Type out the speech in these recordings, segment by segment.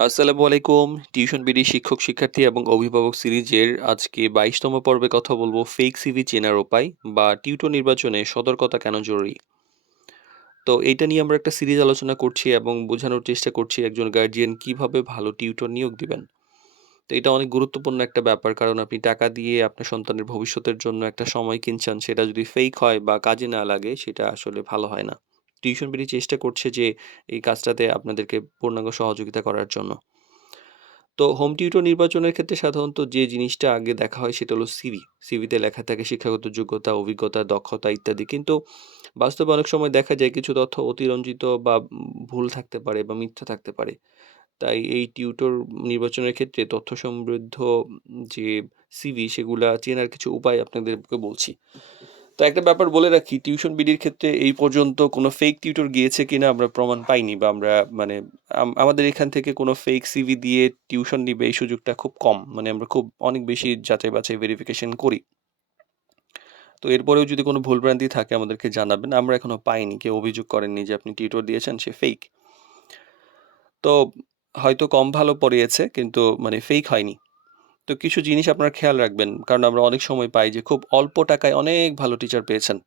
আসসালামু আলাইকুম। Tuition BD শিক্ষক, শিক্ষার্থী এবং অভিভাবক সিরিজের আজকে ২২তম পর্বে কথা বলব ফেক সিভি চেনার উপায় বা টিউটর নির্বাচনে সতর্কতা কেন জরুরি। তো এইটা নিয়ে আমরা একটা সিরিজ আলোচনা করছি এবং বোঝানোর চেষ্টা করছি একজন গার্ডিয়ান কিভাবে ভালো টিউটর নিয়োগ দিবেন। তো এটা অনেক গুরুত্বপূর্ণ একটা ব্যাপার, কারণ আপনি টাকা দিয়ে আপনার সন্তানের ভবিষ্যতের জন্য একটা সময় কিনছেন, সেটা যদি ফেক হয় বা কাজে না লাগে সেটা আসলে ভালো হয় না। টিউশন বিডি চেষ্টা করছে যে এই কাজটাতে আপনাদেরকে পূর্ণাঙ্গ সহযোগিতা করার জন্য। তো হোম টিউটর নির্বাচনের ক্ষেত্রে সাধারণত যে জিনিসটা আগে দেখা হয় সেটা হলো সিভি। সিভিতে লেখা থাকে শিক্ষাগত যোগ্যতা, অভিজ্ঞতা, দক্ষতা ইত্যাদি। কিন্তু বাস্তবে অনেক সময় দেখা যায় কিছু তথ্য অতিরঞ্জিত বা ভুল থাকতে পারে বা মিথ্যা থাকতে পারে। তাই এই টিউটর নির্বাচনের ক্ষেত্রে তথ্য সমৃদ্ধ যে সিভি সেগুলা চেনার কিছু উপায় আপনাদেরকে বলছি। তো একটা ব্যাপার বলে রাখি, টিউশন বিডির ক্ষেত্রে এই পর্যন্ত কোনো ফেক টিউটর গিয়েছে কিনা আমরা প্রমাণ পাইনি, বা আমরা মানে আমাদের এখান থেকে কোনো ফেক সিভি দিয়ে টিউশন নিবে এই সুযোগটা খুব কম। মানে আমরা খুব অনেক বেশি যাচাই বাছাই ভেরিফিকেশন করি। তো এরপরেও যদি কোনো ভুলভ্রান্তি থাকে আমাদেরকে জানাবেন। আমরা এখনো পাইনি। কেউ অভিযোগ করেননি যে আপনি টিউটর দিয়েছেন সে ফেক। তো হয়তো কম ভালো পড়িয়েছে কিন্তু মানে ফেক হয়নি। তো কিছু জিনিস আপনারা খেয়াল রাখবেন। কারণ আমরা অনেক সময় পাই যে খুব অল্প টাকায় অনেক ভালো টিচার পেয়েছেন।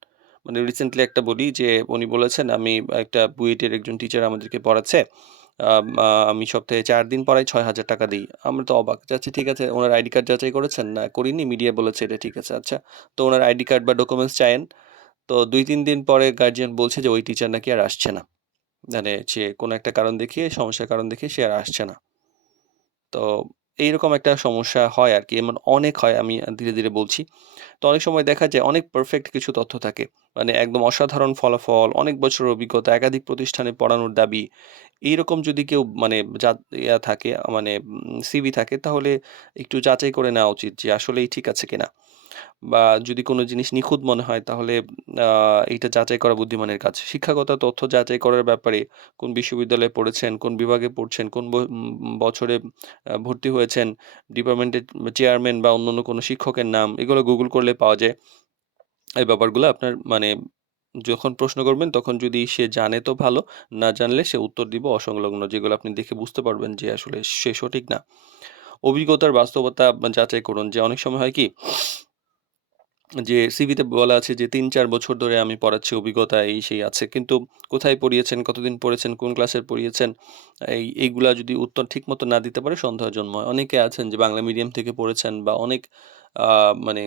মানে রিসেন্টলি একটা বলি যে উনি বলেছেন, "আমি একটা বুয়েটের একজন টিচার আমাদেরকে পড়াচ্ছে। আম আমি সপ্তাহে ৪ দিন পড়াই, ৳৬,০০০ দিই।" আমরা তো অবাক। আচ্ছা ঠিক আছে, উনার আইডি কার্ড যাচাই করেছেন? না করিনি, মিডিয়া বলেছে এটা ঠিক আছে। আচ্ছা, তো উনার আইডি কার্ড বা ডকুমেন্টস চায়েন। তো ২-৩ দিন পরে গার্ডিয়ান বলছে যে ওই টিচার নাকি আর আসছে না। মানে সে কোনো একটা কারণ দেখিয়ে, সমস্যার কারণ দেখিয়ে সে আর আসছে না। তো এইরকম একটা সমস্যা হয় আরকি। এমন অনেক হয়, আমি ধীরে, ধীরে বলছি। তো অনেক সময় দেখা যায় অনেক পারফেক্ট কিছু তথ্য থাকে। মানে একদম অসাধারণ ফলাফল, অনেক বছরের অভিজ্ঞতা, একাধিক প্রতিষ্ঠানে পড়ানোর দাবি। এইরকম যদি কেউ মানে যা থাকে, মানে সিভি থাকে, তাহলে একটু যাচাই করে নেওয়া উচিত যে আসলেই ঠিক আছে কিনা। বা যদি কোনো জিনিস নিখুঁত মনে হয় তাহলে আ এইটা যাচাই করা বুদ্ধিমানের কাজ। শিক্ষাগত তথ্য যাচাই করার ব্যাপারে কোন বিশ্ববিদ্যালয়ে পড়েছেন, কোন বিভাগে পড়ছেন, কোন বছরে ভর্তি হয়েছেন, ডিপার্টমেন্টের চেয়ারম্যান বা অন্যান্য কোনো শিক্ষকের নাম, এগুলো গুগল করলে পাওয়া যায়। এই ব্যাপারগুলো আপনার মানে যখন প্রশ্ন করবেন তখন যদি সে জানে তো ভালো, না জানলে সে উত্তর দিবে অসংলগ্ন, যেগুলো আপনি দেখে বুঝতে পারবেন যে আসলে সে সঠিক না। অভিজ্ঞতার বাস্তবতা যাচাই করুন, যে অনেক সময় হয় কি যে সিভিতে বলা আছে যে ৩-৪ বছর ধরে আমি পড়াচ্ছি, অভিজ্ঞতা এই সেই আছে। কিন্তু কোথায় পড়িয়েছেন, কতদিন পড়েছেন, কোন ক্লাসে পড়িয়েছেন, এইগুলা যদি উত্তর ঠিকমতো না দিতে পারে সন্দেহ জন্মায়। অনেকে আছেন যে বাংলা মিডিয়াম থেকে পড়েছেন বা অনেক আ মানে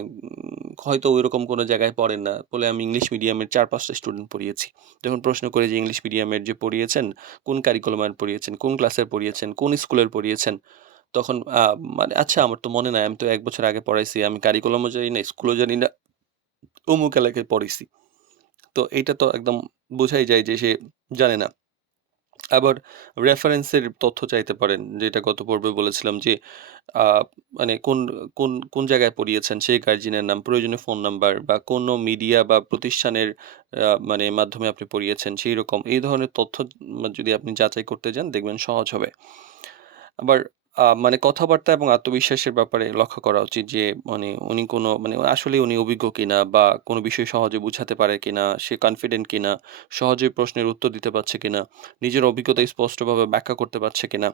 হয়তো ঐরকম কোনো জায়গায় পড়েন না। বলে আমি ইংলিশ মিডিয়ামের ৪-৫ টা স্টুডেন্ট পড়িয়েছি। যখন প্রশ্ন করি যে ইংলিশ মিডিয়ামের যে পড়িয়েছেন, কোন কারিকুলামের পড়িয়েছেন, কোন ক্লাসের পড়িয়েছেন, কোন স্কুলের পড়িয়েছেন? তখন মানে আচ্ছা আমার তো মনে নাই। আমি তো ১ বছর আগে পড়াইছি। আমি কারিকুলামও জানি না, স্কুলও জানি না। অমুক এলাকায় পড়েছি। তো এইটা তো একদম বোঝাই যায় যে সে জানে না। আবার রেফারেন্সের তথ্য চাইতে পারেন। যেটা গত পর্বে বলেছিলাম যে আ মানে কোন জায়গায় পড়িয়েছেন সেই গার্ডিয়ানের নাম, প্রয়োজনে ফোন নাম্বার বা কোনো মিডিয়া বা প্রতিষ্ঠানের মানে মাধ্যমে আপনি পড়িয়েছেন সেইরকম। এই ধরনের তথ্য যদি আপনি যাচাই করতে যান দেখবেন সহজ হবে। আবার মানে কথাবার্তা এবং আত্মবিশ্বাসের ব্যাপারে লক্ষ্য করা উচিত যে মানে উনি কোনো মানে আসলেই উনি অভিজ্ঞ কিনা, বা কোনো বিষয় সহজে বুঝাতে পারে কিনা, সে কনফিডেন্ট কিনা, সহজে প্রশ্নের উত্তর দিতে পারছে কিনা, নিজের অভিজ্ঞতা স্পষ্টভাবে ব্যাখ্যা করতে পারছে কিনা।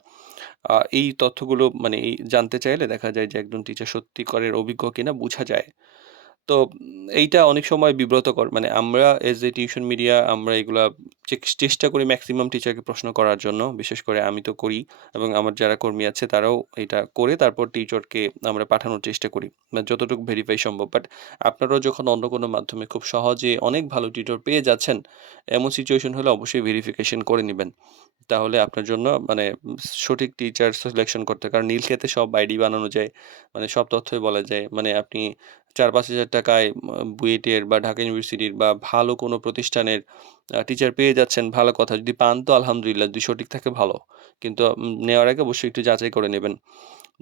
এই তথ্যগুলো মানে এই জানতে চাইলে দেখা যায় যে একজন টিচার সত্যিকারের অভিজ্ঞ কিনা বুঝা যায়। তো এইটা অনেক সময় বিব্রতকর। মানে আমরা এজ এ টিউশন মিডিয়া আমরা এগুলা চেষ্টা করি মেক্সিমাম টিচারকে প্রশ্ন করার জন্য। বিশেষ করে আমি তো করি এবং আমার যারা কর্মী আছে তারাও এটা করে তারপর টিচারকে আমরা পাঠানোর চেষ্টা করি। মানে যতটুকু ভেরিফাই সম্ভব। বাট আপনারাও যখন অন্য কোনো মাধ্যমে খুব সহজে অনেক ভালো টিউটর পেয়ে যাচ্ছেন, এমন সিচুয়েশন হলে অবশ্যই ভেরিফিকেশন করে নিবেন। তাহলে আপনার জন্য মানে সঠিক টিচার সিলেকশন করতে, কারণ নীল ক্ষেতে সব আইডি বানানো যায়। মানে সব তথ্যই বলা যায়। মানে আপনি ৳৪,০০০-৫,০০০ য় বুয়েটের বা ঢাকা ইউনিভার্সিটির বা ভালো কোনো প্রতিষ্ঠানের টিচার পেয়ে যাচ্ছেন, ভালো কথা। যদি পান তো আলহামদুলিল্লাহ, যদি সঠিক থাকে ভালো। কিন্তু নেওয়ার আগে অবশ্যই একটু যাচাই করে নেবেন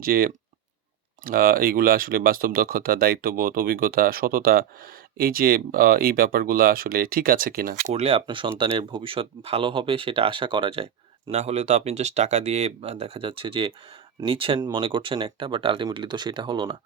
যে এইগুলা আসলে বাস্তব দক্ষতা, দায়িত্ববোধ, অভিজ্ঞতা, সততা, এই যে এই ব্যাপারগুলা আসলে ঠিক আছে কিনা? করলে আপনার সন্তানের ভবিষ্যৎ ভালো হবে সেটা আশা করা যায়। না হলে তো আপনি জাস্ট টাকা দিয়ে দেখা যাচ্ছে যে নিচ্ছেন, মনে করছেন একটা, বাট আল্টিমেটলি তো সেটা হলো না।